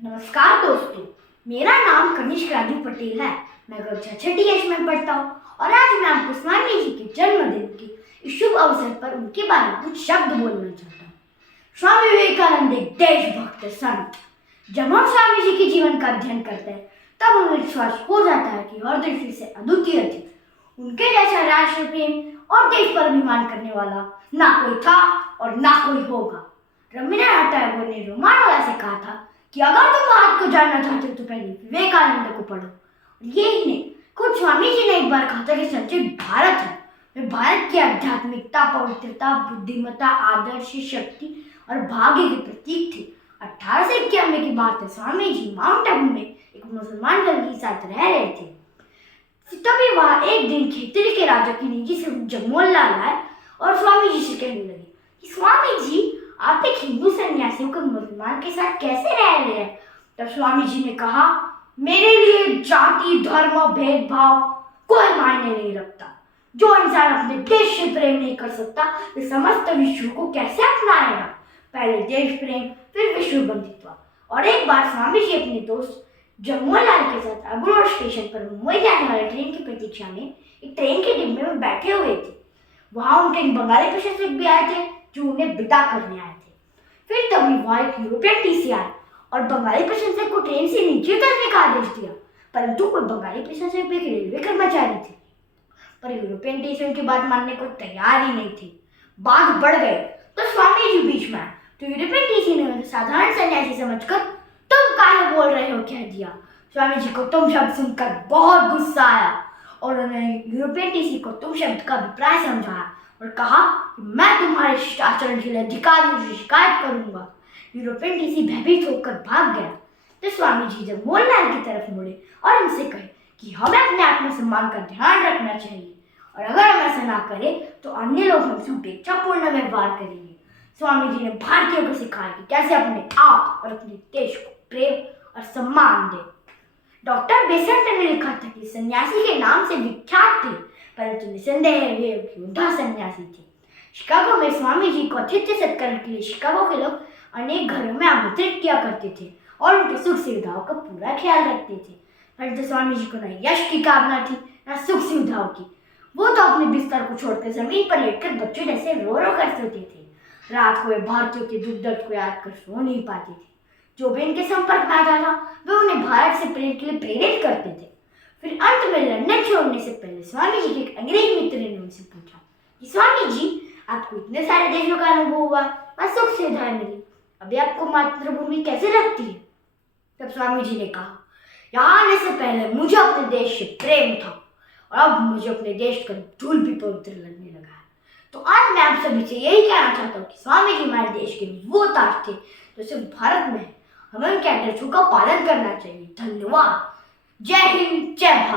नमस्कार दोस्तों, मेरा नाम कनिष्क राजू पटेल है। मैं कक्षा छठी एच में पढ़ता हूँ और आज मैं आपको स्वामी जी के जन्मदिन के इस शुभ अवसर पर उनके बारे में कुछ शब्द बोलना चाहता हूँ। स्वामी विवेकानंद एक देशभक्त संत। जब हम स्वामी जी के जीवन का अध्ययन करते हैं तब हमें विश्वास हो जाता है कि हर दृष्टि से अद्वितीय थे। उनके जैसा राष्ट्र प्रेम और देश पर अभिमान करने वाला ना कोई था और ना कोई होगा। रवींद्रनाथ टैगोर ने रोमानवाला से कहा था कि अगर तुम भारत को जानना चाहते हो तो पहले विवेकानंद को पढ़ो। ये ही नहीं, खुद स्वामी जी ने एक बार कहा था कि सच्चे भारत है, वे भारत की आध्यात्मिकता, पवित्रता, बुद्धिमत्ता, आदर्श, शक्ति और भाग्य के प्रतीक थे। 1891 की बात है, स्वामी जी माउंट आबू में एक मुसलमान दल के साथ रह रहे थे। तभी वहां एक दिन खेतरी के राजा की निजी से जगमोहन लाल आए और स्वामी जी से कहने लगे कि स्वामी जी, आप एक हिंदू सन्यासी होकर मुसलमान के साथ कैसे रह रहे हैं? तब स्वामी जी ने कहा, मेरे लिए जाति, धर्म, भेदभाव कोई मायने नहीं रखता। जो इंसान अपने देश से प्रेम नहीं कर सकता वे समस्त विश्व को कैसे अपनाएगा? पहले देश प्रेम, फिर विश्व बंधुत्व। और एक बार स्वामी जी अपने दोस्त जगमोहन लाल के साथ अग्रवाल स्टेशन पर मुंबई जाने वाले ट्रेन की प्रतीक्षा में एक ट्रेन के डिब्बे में बैठे हुए थे। वहां उनके एक बंगाली प्रशासक भी आए थे जो उन्हें विदा करने आए थे। फिर तभी वहां एक यूरोपियन टीसी आए और बंगाली प्रशासक को ट्रेन से नीचे उतरने का आदेश दिया, परंतु कोई बंगाली प्रशासक भी एक रेलवे कर्मचारी थे। पर यूरोपियन टीसी उनकी बात मानने को तैयार ही नहीं थे। बात बढ़ गई तो स्वामी जी बीच में आए तो यूरोपियन टीसी ने उन्हें साधारण सन्यासी समझकर तुम काहे बोल रहे हो कह दिया। स्वामी जी को तुम शब्द सुनकर बहुत गुस्सा आया और उन्होंने यूरोपियन टीसी को तुम शब्द का अभिप्राय समझाया और कहा कि मैं तुम्हारे शिष्ट आचरण के लिए अधिकारियों से शिकायत करूंगा। यूरोपियन टीसी भयभीत होकर भाग गया। तो स्वामी जी जब मोहनलाल की तरफ मुड़े और उनसे कहे कि हमें अपने आत्मसम्मान का ध्यान रखना चाहिए और अगर हम ऐसा ना करें तो अन्य लोग हमसे उपेक्षापूर्ण व्यवहार करेंगे। स्वामी जी ने भारतीयों को सिखाया कि कैसे अपने आप और अपने देश को प्रेम और सम्मान दे। डॉक्टर बेसेंट ने लिखा था कि सन्यासी के नाम से विख्यात थे, परंतु निसंदेह वे योद्धा सन्यासी थे। शिकागो में स्वामी जी को आतिथ्य सत्कार के लिए शिकागो के लोग अनेक घरों में आमंत्रित किया करते थे और उनके सुख सुविधाओं का पूरा ख्याल रखते थे। परंतु स्वामी जी को न यश की कामना थी न सुख सुविधाओं की। वो तो अपने बिस्तर को छोड़कर जमीन पर लेटकर बच्चों जैसे रो रो कर सोते थे। रात को वे भारतीयों के दुख दर्द को याद कर सो नहीं पाते थे। जो भी इनके संपर्क में आता था वे उन्हें भारत से प्रेम के लिए प्रेरित करते थे। फिर अंत में लंदन छोड़ने से पहले स्वामी जी के एक अंग्रेज मित्र ने उनसे पूछा कि स्वामी जी, आपको इतने सारे देशों का अनुभव हुआ और सुख सुविधाएं मिली, अभी आपको मातृभूमि कैसे लगती है? तब स्वामी जी ने कहा, यहाँ आने से पहले मुझे अपने देश से प्रेम था और अब मुझे अपने देश का धूल भी पवित्र लगने लगा है। तो आज मैं आप सभी से यही कहना चाहता हूँ कि स्वामी जी हमारे देश के वो ताज थे जो सिर्फ भारत में है। हमें उनके आदर्शों का पालन करना चाहिए। धन्यवाद। जय हिंद, जय भारत।